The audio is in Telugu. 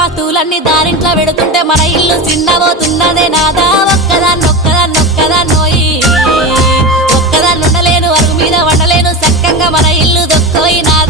వస్తువులన్నీ దారింట్లో పెడుతుంటే మన ఇల్లు చిన్నబోతున్నదే నాదా ఒక్కదాన్నోయి ఒక్కదాన్ని ఉండలేను అరుగు మీద వండలేను చక్కగా మన ఇల్లు దొక్కోయి